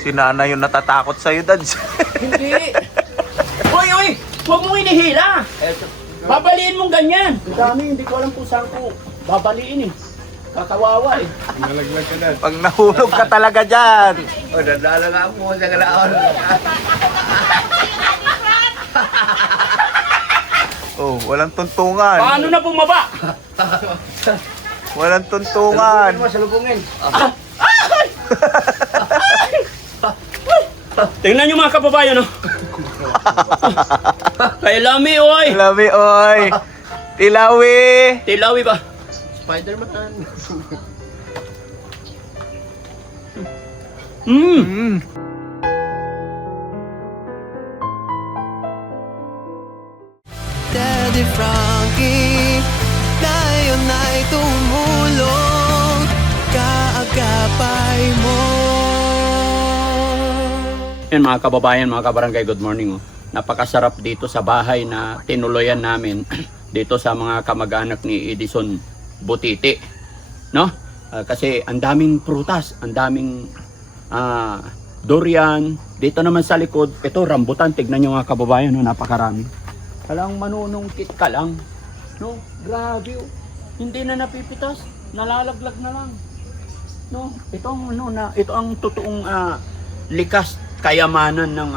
Si nanay yung natatakot sa'yo, Dads. Hindi. Hoy! Huwag mong inihila. Babaliin mong ganyan. Ang dami, hindi ko alam kung saan ko babaliin eh. Kakawawa eh. Nalaglag ka na. Pag nahulog ka talaga dyan. O, dadala nga po sa galaon. Oh, walang tuntungan. Paano na bumaba? Walang tuntungan. Salubungin. Tingnan nyo mga kababayan, no? Kay Lami, oy! Lami, oy. Tilawi. Tilawi ba? Spider-Man. Mm. Daddy Frankie, ngayon ay tumulong, kaagapay mo. Yan mga kababayan, mga kabarangay, good morning. Oh. Napakasarap dito sa bahay na tinuloyan namin dito sa mga kamag-anak ni Edison Butiti. No? Kasi ang daming prutas, ang daming durian. Dito naman sa likod, ito rambutan. Tignan nyo mga kababayan, no? Napakarami. Talang manunungkit ka lang. No? Grabe. Oh. Hindi na napipitas. Nalalaglag na lang. No? Ito ang totoong likas kayamanan ng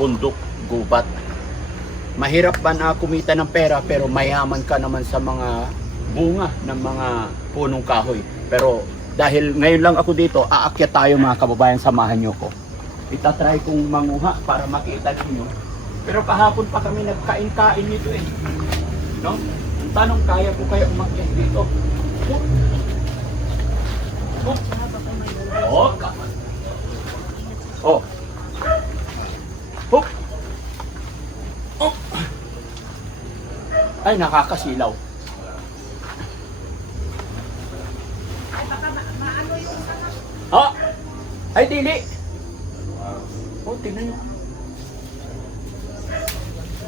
bundok, gubat. Mahirap ba na kumita ng pera pero mayaman ka naman sa mga bunga ng mga punong kahoy. Pero dahil ngayon lang ako dito, aakyat tayo mga kababayan, samahan nyo ko. Itatry kong manguha para makita ninyo. Pero kahapon pa kami nagkain-kain nito eh. No? Ang tanong, kaya ko kaya umakyat dito? Oh, kaman. Oh. Hop. Oh. Ay, nakakasilaw. Oh. Ay, dili. Oh, tingnan nyo.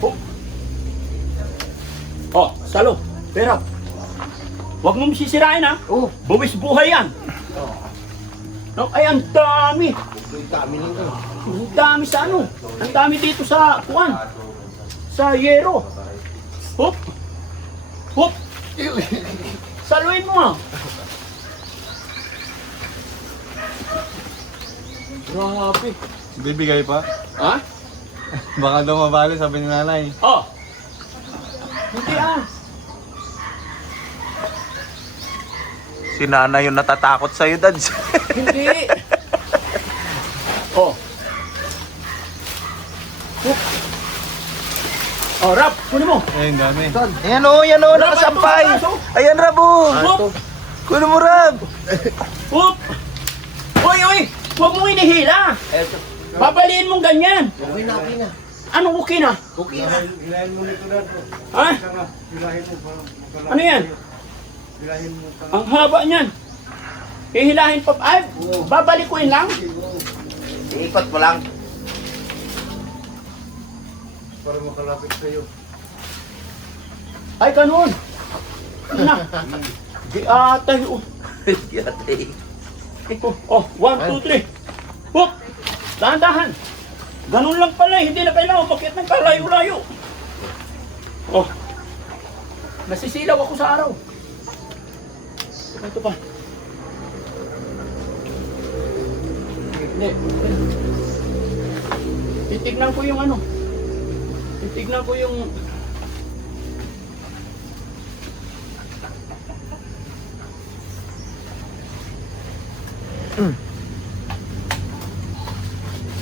Oh. Oh, salo. Pero, huwag mong sisirain ha. Oh, Buwis buhay yan. No, ay, ang dami. dami nito. Ang dami sa ano? Ang dami dito sa kuwan. Sa yero. Hop. Hop. Saluin mo ah. Grabe. Bibigay pa? Ha? Baka daw mabali, sabi ni nanay. Oh. Hindi ah. Si nanay yung natatakot sa'yo, Dads. Hindi. Oh. Hop. Oh, Rap, kunin mo. Ayun, dami. Ayan o, nakasampay. Ayan, Rab, oh. Hop. Kunin mo, Rab. Hop. Hoy! Huwag mong inihila. Babaliin mong ganyan. Okay na. Anong okay na? Okay na. Hilahin mo nito na. Ha? Hilahin mo. Ano yan? Hilahin mo. Ang haba niyan. Hihilahin pa. Ay, babalikuin lang. Iikot mo lang. Para makalapit sa'yo. Ay, ganun. Na. Di atay. Oh. Ito. Oh, 1, 2, 3. Hop. Dahan-dahan. Ganun lang pala. Hindi na kailangan bakit ng kalayo-layo. Oh. Nasisilaw ako sa araw. Ito pa. Hindi. Titignan ko yung ano. Titignan ko yung...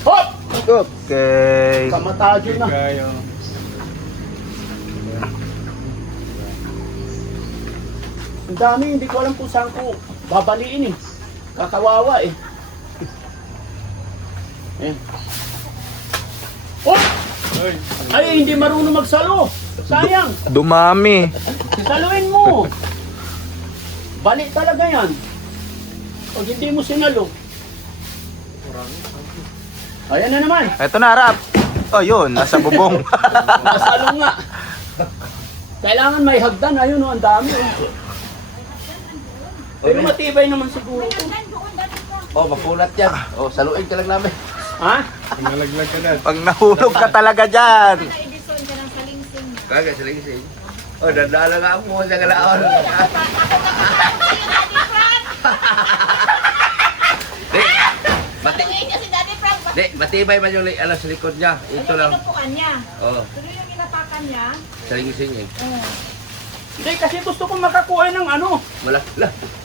Hop! Okay. Kamatadyo na. Kayo. Ang dami, hindi ko alam kung saan ko babaliin eh. Kakawawa eh. Ayan. Oh! Ay, hindi marunong magsalo. Sayang. Dumami. Saluin mo. Balik talaga yan. Pag hindi mo sinalo. Ayan na naman. Ito na, Rab. Oh, yun. Nasa bubong. Nasalong nga. Kailangan may hagdan. Ayun o, ang dami. Oh. Pero matibay naman siguro ito. Oh, mapulat yan. Oh, saluin ka lang namin. Ha? Nalaglag ka na. Pag nahulog ka talaga dyan. Edison ka ng salingsing. Kaya salingsing. Oh, dadala nga mo sa kalaon. Tuloy niya si Daddy Frank. Matibay man yung alas sa likod niya. Ito lang. Inupuan niya. Oh, Tuloy yung inapakan niya. salingsing eh. Hindi, kasi gusto kong makakuha ng ano. Malaki.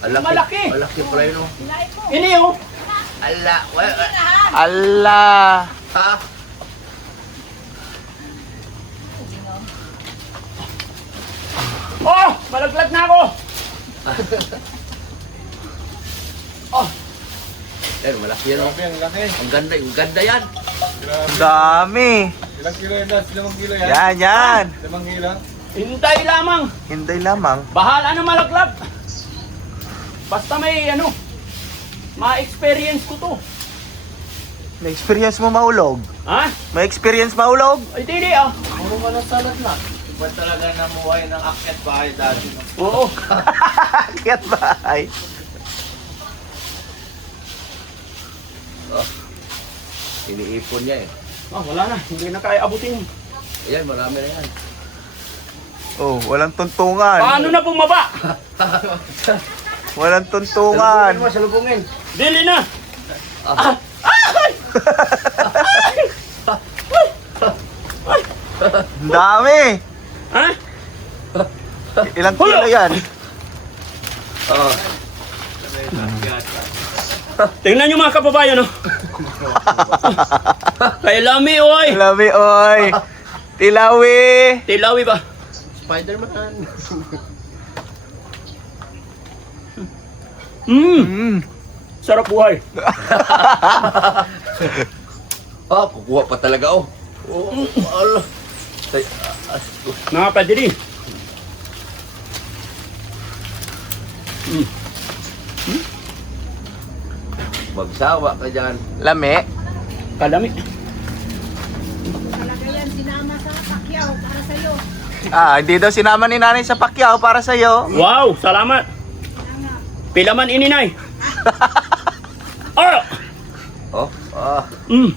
Malaki. Malaki pala yun. Oh. Sinain mo. Ini oh. Ala, Allah. ha? Oh, malaglag na ako. Oh, Eh, malaki yan. Oh. Ang laki. Ang ganda yan. Ang dami. Ilang kilo yan, Das? 5 kilo yan? Yan. 5 kilo? hintay lamang. Hinday lamang. Bahala na malaglag. Basta may ano, ma-experience ko to. May experience mo maulog? Ha? May experience maulog? Ay, hindi ah. Puro ka ng salad na. Iba talaga namuhay ng akyat bahay dati. Oo. Kiyat bahay. Oh. Iniipon niya eh. Ah, wala na. Hindi na kaya abutin. Ayan, marami na yan. Oh, walang tuntungan. Paano na bumaba? Walang tuntungan. Salubungin mo, salubungin. Dili na. Ah. Ang dami. Ha? Ilang kilo yan? Oh. Tingnan nyo mga kababayan, no? Kay Lami, oy! Lami, oy. Tilawi. Tilawi ba? Spider-Man. Sarap buhay. Oh, kukuha pa talaga oh. Oh, Allah. Tay, Mga padiri. magsawa ka dyan. Lami. Kalami. Talaga yan, sinama sa Pacquiao para sa'yo. Ah, hindi daw sinama ni nanay sa Pacquiao para sa'yo. Wow, salamat. Pilaman ininay. Oh! Oh, ah. Mm.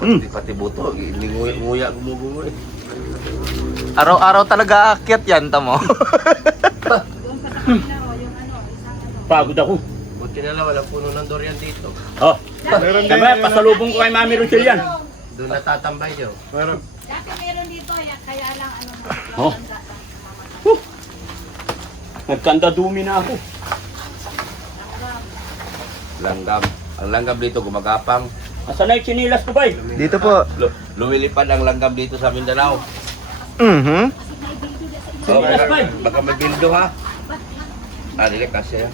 Mm. Pati buto, nguya gumugungoy. Araw-araw talaga aakyat yan, tamo. Doon pa sa kanila, o, yung ano, isang ano. Pagod ako. Buti na lang, walang puno ng durian dito. Oh. Meron din Kaya pasalubong ko kay Mami Rochelle yan. Doon natatambay niyo. Meron. Dati meron dito, kaya lang ano. Oh. Nagkanda dumi na ako. Langgam. Ang langgam dito gumagapang. Asan na yung chinilas ko, bay? Dito po. Lumilipad ang langgam dito sa Mindanao. Mhm. Oh, Yes, bye. baka may bildo ha. Ah, dili kasi ha.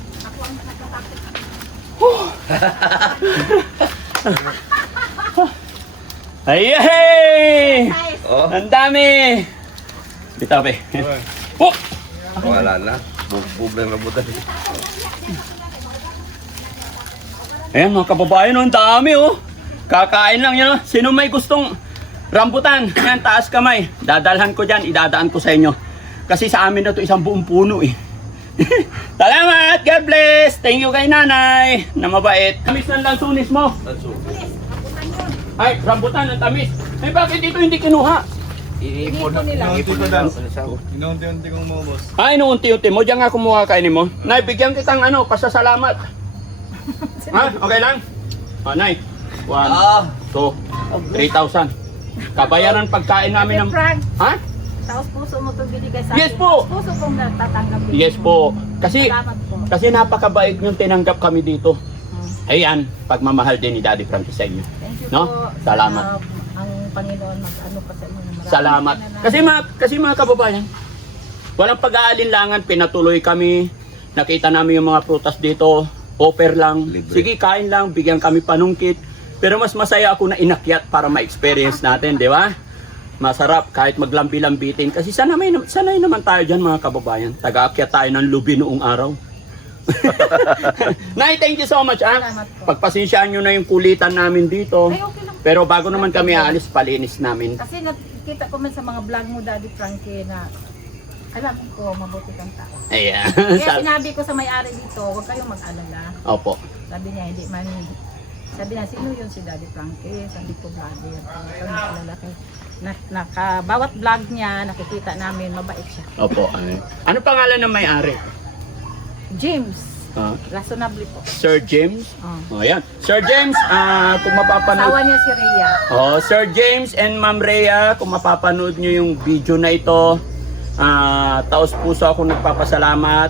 Ay, hey! Oh, Ang dami! Bitaw, bay. Oh! wala na. Bugbog ng rambutan. Ayan mga kababayan, ang dami oh. Kakain lang yan oh. Sino may gustong rambutan? Yan, taas kamay. Dadalhan ko dyan, idadaan ko sa inyo. Kasi sa amin na to isang buong puno eh. Salamat! God bless! Thank you kay nanay na mabait. Tamis ng lansunis mo. Ay, rambutan ang tamis. Eh bakit dito hindi kinuha? Iipon nila. Inuunti ko, Das. Inuunti-unti kong maubos. Ay, inuunti-unti mo. Diyan nga kumuha kainin mo. Nay, bigyan kitang ano, pasasalamat. Ha? Okay lang? O, Nay. 1, Ah, 2, 3,000. Kabayaran pagkain namin ng... Frank, Ha? taos puso mo itong binigay sa Yes po. Puso kong natatanggap. Yes po. Kasi Salamat po. napakabait yung tinanggap kami dito. Ayan, pagmamahal din ni Daddy Frankie sa inyo. Thank you No? po. Salamat. Ang Panginoon mag-ano pa sa inyo. Maraming Salamat. Kasi mga kababayan, walang pag-aalinlangan, pinatuloy kami. Nakita namin yung mga prutas dito, offer lang. Libre. Sige, kain lang, bigyan kami panungkit. Pero mas masaya ako na inakyat para ma-experience natin, di ba? Masarap kahit maglambi-lambitin. Kasi sanay naman tayo dyan mga kababayan. Taga-akyat tayo ng lubi noong araw. Nay, thank you so much. Salamat po. Pagpasensyaan nyo na yung kulitan namin dito. Ay, okay lang. Pero bago naman kami aalis, palinis namin. Kasi nakita ko man sa mga vlog mo, Daddy Frankie, na alam ko, mabuti kang tao. Ayan. Kaya sinabi ko sa may-ari dito, huwag kayong mag-alala. Opo. Sabi niya, hindi man Sabi na, sino yun si Daddy Frankie? Sabi ko, vlogger. Kami lalaki. Bawat vlog niya, nakikita namin, mabait siya. Opo. Ano pangalan ng may-ari? James. Ah, Reasonably po. Sir James? Oh. Oh, yan. Sir James, kung mapapanood... Asawa niya si Rhea. Oh, Sir James and Ma'am Rhea, kung mapapanood nyo yung video na ito, taos puso ako nagpapasalamat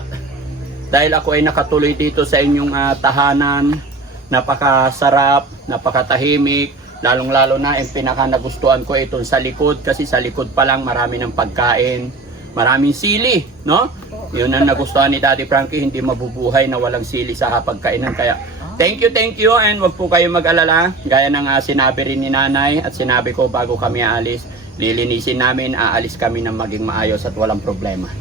dahil ako ay nakatuloy dito sa inyong tahanan. Napakasarap, napakatahimik, lalong-lalo na yung pinaka nagustuhan ko itong sa likod kasi sa likod pa lang marami ng pagkain, maraming sili, no? Yun ang nagustuhan ni Daddy Frankie, hindi mabubuhay na walang sili sa hapagkainan. Kaya thank you and wag po kayo mag-alala. Gaya ng sinabi rin ni Nanay at sinabi ko bago kami aalis, lilinisin namin, aalis kami ng maging maayos at walang problema.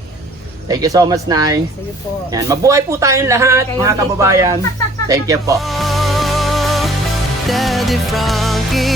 Thank you so much, Nay. Sige po. Yan, mabuhay po tayong lahat, mga kababayan. Thank you po. Daddy Frankie